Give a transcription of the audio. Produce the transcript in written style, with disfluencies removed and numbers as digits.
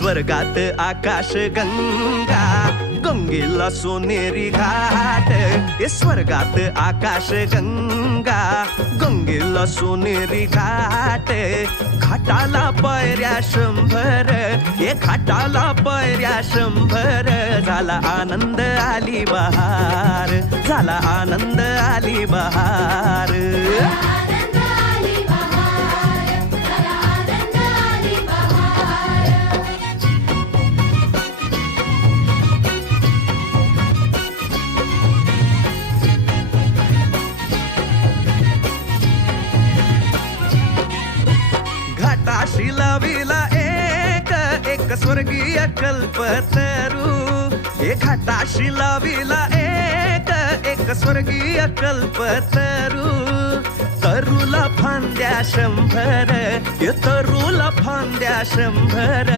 स्वर्गात आकाश गंगा, गंगेला सोनेरी घाट. स्वर्गात आकाश गंगा, गंगेला सोनेरी घाट. घाटाला पायऱ्या 100, घाटाला पायऱ्या 100. झाला आनंद आली बहार, झाला आनंद आली बहार. घाटाशी लाविला एक स्वर्गीय कल्पतरू. घाटाशी लाविला एक स्वर्गीय कल्पतरू. तरूला फांद्या 100, तरूला फांद्या 100.